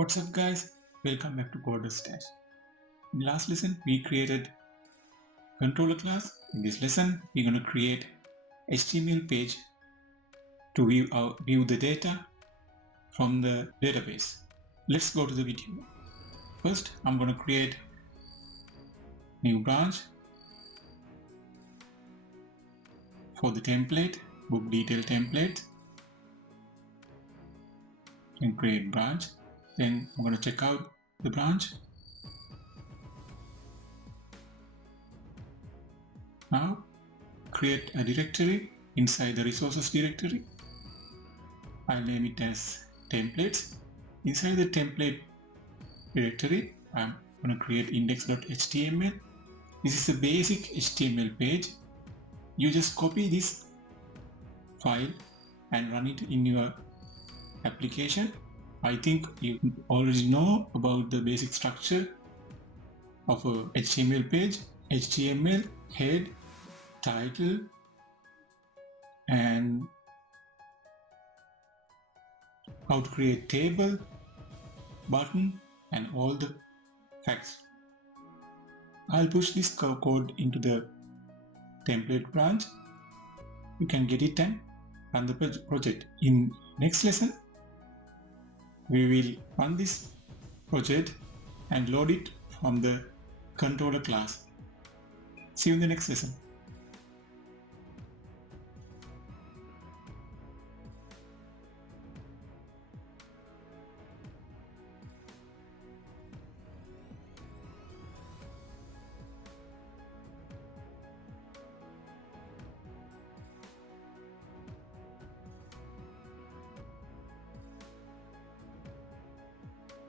What's up guys, welcome back to Coder Stash. In the last lesson we created controller class. In this lesson we're going to create HTML page to view the data from the database. Let's go to the video. First I'm going to create new branch for the template, book detail template, and create branch. Then I'm going to check out the branch. Now create a directory inside the resources directory. I'll name it as templates. Inside the template directory, I'm going to create index.html. This is a basic HTML page. You just copy this file and run it in your application. I think you already know about the basic structure of a HTML page. HTML, head, title, and how to create table, button, and all the facts. I'll push this code into the template branch. You can get it and run the project. In next lesson, we will run this project and load it from the controller class. See you in the next lesson.